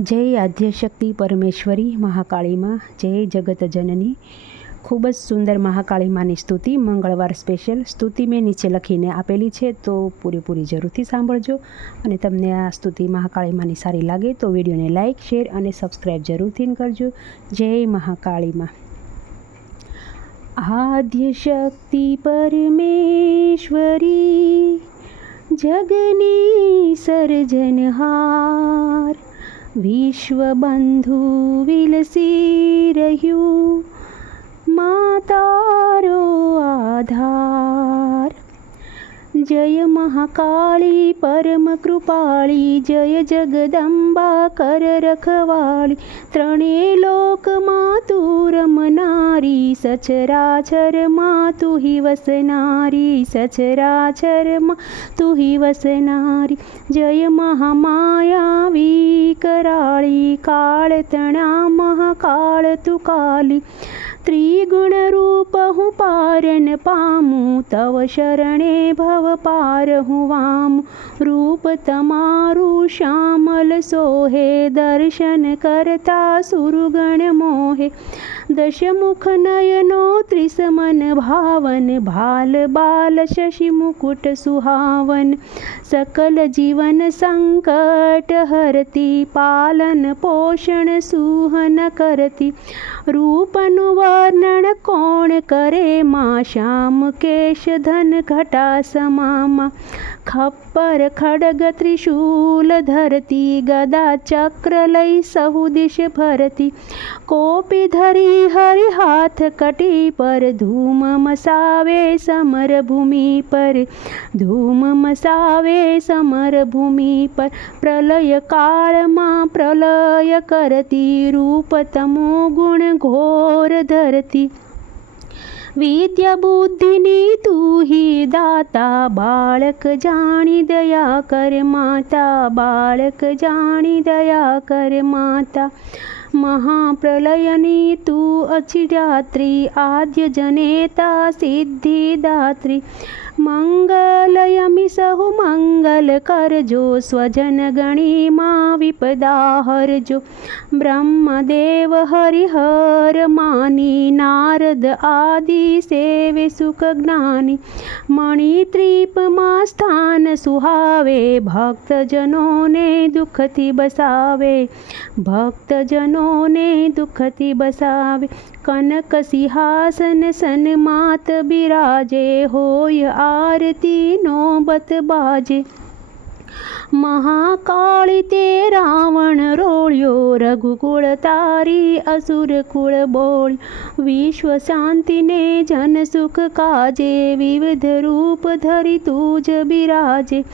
જય આદ્યશક્તિ પરમેશ્વરી મહાકાળી માં, જય જગત જનની। ખૂબ જ સુંદર મહાકાળી માની સ્તુતિ, મંગળવાર સ્પેશિયલ સ્તુતિ મેં નીચે લખીને આપેલી છે, તો પૂરેપૂરી જરૂરથી સાંભળજો। અને તમને આ સ્તુતિ મહાકાળી માની સારી લાગે તો વિડીયોને લાઇક, શેર અને સબસ્ક્રાઈબ જરૂરથી કરજો। જય મહાકાળી માં। આદ્યશક્તિ પરમેશ્વરી જગની સર્જનહાર, વિશ્વબંધુ વિલસી રહ્યું માતારો આધાર। જય મહાકાળી પરમ કૃપાળી, જય જગદંબા કર રખવાળી। ત્રણે લોકમાં તું રમનારી, સચરાચરમાં તું હિ વસનારી, સચરાચરમાં તું હિ વસનારી। જય મહામાયા વિકરાળી, કાળ તણા મહાકાળ તું કાલી। ત્રિગુણ રૂપ હું પારન પામું, તવ શરણે ભવ પાર હું વામું। રૂપ તમારું શ્યામલ સોહે, દર્શન કરતા સુરગણ મોહે। દશમુખ નયનો ત્રિસમન ભાવન, ભાલ બાલ શશી મુકુટ સુહાવન। સકલ જીવન સંકટ હરતી, પાલન પોષણ સુહન કરતી। રૂપનું વર્ણન કોણ કરે માં, શ્યામ કેશ ધન ઘટા સમામાં। ખપ્પર ખડગ ત્રિશૂલ ધરતી, ગદા ચક્ર લઈ સહુ દિશ ભરતી। કોપી ધરી હરિ હાથ કટી પર, ધૂમ મસાવે સમર ભૂમિ પર, ધૂમ મસાવે સમર ભૂમિ પર। પ્રલય કાળમાં પ્રલય કરતી, રૂપ તમો ગુણ ઘોર ધરતી। વિદ્યા બુદ્ધિની તું હિ દાતા, બાળક જાણી દયા કર માતા, બાળક જાણી દયા કર માતા। મહાપ્રલયની તું અધિષ્ઠાત્રી, આદ્ય જનેતા સિદ્ધિદાત્રી। મંગલયમી સહુ મંગલ કરજો, સ્વજન ગણીમાં વિપદા હરજો। બ્રહ્મદેવ હરિહર માની, નારદ આદિ સેવે સુખ જ્ઞાની। મણિત્રીપમાં સ્થાન સુહાવે, ભક્તજનોને દુઃખથી બસાવે, ભક્તજનોને દુઃખથી બસાવે। કનક સિંહાસન સન્માત બિરાજે, હોય આરતી નોબત બાજે। મહાકાળી તે રાવણ રોળ્યો, રઘુકુળ તારી અસુર કુળ બોળ્યો। વિશ્વ શાંતિને જન સુખ કાજે, વિવિધ રૂપ ધરી તું જ બિરાજે।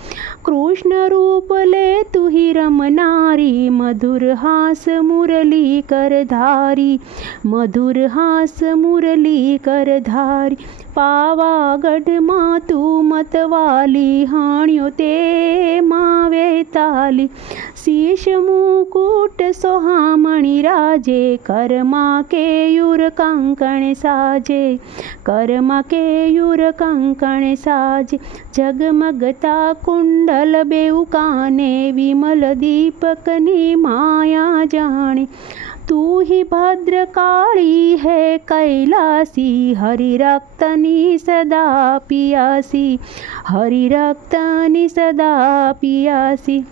કૃષ્ણ રૂપ લે તું હિ રમનારી, મધુર હાસ મુરલી કર ધારી, મધુર હાસ મુરલી કર ધારી। પાવાગઢમાં તું મતવાલી, હાણ્યો તે માં વેતાલી। શીશ મુકુટ સોહામણી રાજે, કરમાં કેયુર કંકણ સાજે, કરમાં કેયુર કંકણ સાજે। જગમગતા કુંડલ બેઉ કાને, વિમલ દીપકની માયા જાણે। તું હિ ભદ્રકાળી હે કૈલાસી, હરિ રક્તની સદા પિયાસી, હરિ રક્તની સદા પિયાસી।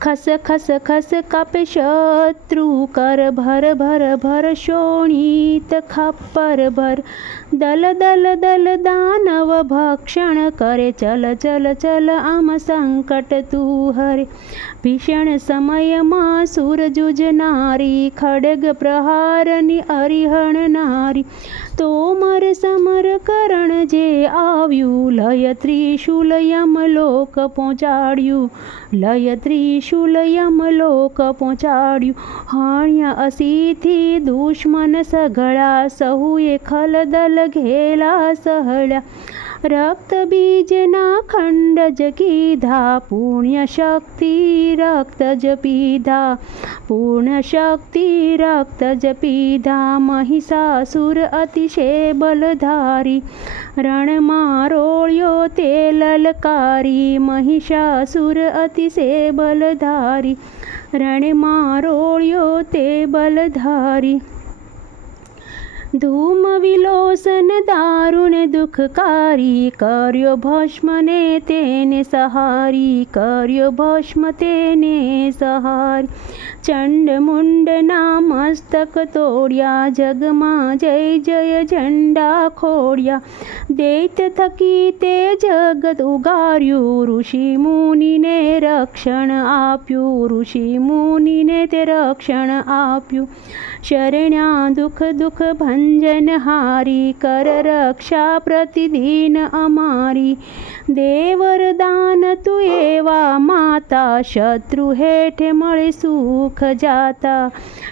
ખસ ખસ ખસ કપે શત્રુ કર, ભર ભર ભર શોણિત ખપ્પર ભર। દલ દલ દલ દાનવ ભક્ષણ કરે, ચલ ચલ ચલ આમ સંકટ તું હરે। ભીષણ સમયમાં સુર જુજનારી, ખડગ પ્રહારની અરિહણ નારી। તોમર સમર કરણ જે આવ્યું, લય ત્રિશૂલ યમલોક પહોંચાડ્યું, લય ત્રિશૂલ યમલોક પહોંચાડ્યું। હાણ્યા અસીથી દુશ્મન સઘળા, સહુએ ખલદલ ઘેલા સહળા। રક્ત બીજના ખંડ જ કીધા, પુણ્ય શક્તિ રક્ત જ પીધા, પૂર્ણ શક્તિ રક્ત જ પીધા મહિષાસુર અતિશય બલધારી રણમાં રોળ્યો તે લલકારી મહિષાસુર અતિશય બલધારી રણમાં રોળ્યો તે બલધારી ધૂમ વિલોસન દારુણ દુઃખકારી કર્યો ભસ્મને તેને સહારી કર્યો ભસ્મ તેને સહારી ચંડમુંડના મસ્તક તોડ્યા જગમાં જય જય ઝંડા ખોડ્યા દૈત થકી તે જગત ઉગાર્યું ઋષિ મુનિને રક્ષણ આપ્યું ઋષિ મુનિને તે રક્ષણ આપ્યું શરણ્યા દુઃખ દુઃખ ભંજન હારી કર રક્ષા પ્રતિદિન અમારી દેવરદાન તું એવા માતા શત્રુ હેઠ મળે સુખ જાતા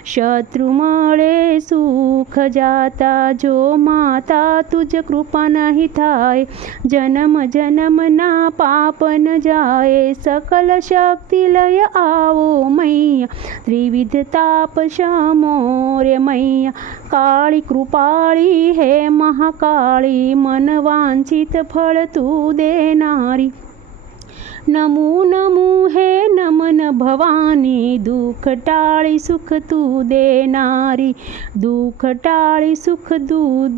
શત્રુ મળે સુખ જાતા જો માતા તુજ કૃપા નહીં થાય જન્મ જન્મના પાપ ન જાય સકલ શક્તિ લય આવો મૈયા ત્રિવિધ તાપ શમો રે મૈયા કાળી કૃપાળી હે મહાકાળી મન વાંછિત ફળ તું દેનારી નમો નમો હે નમન ભવાની દુઃખ ટાળી સુખ તું દેનારી દુઃખ ટાળી સુખ તું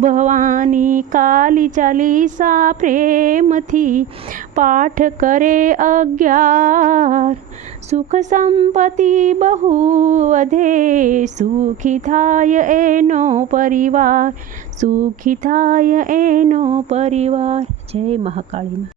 ભવાની કાલી ચાલીસા પ્રેમથી પાઠ કરે 11 સુખ સંપત્તિ બહુ વધે સુખી થાય એનો પરિવાર સુખી થાય એનો પરિવાર જય મહાકાળી.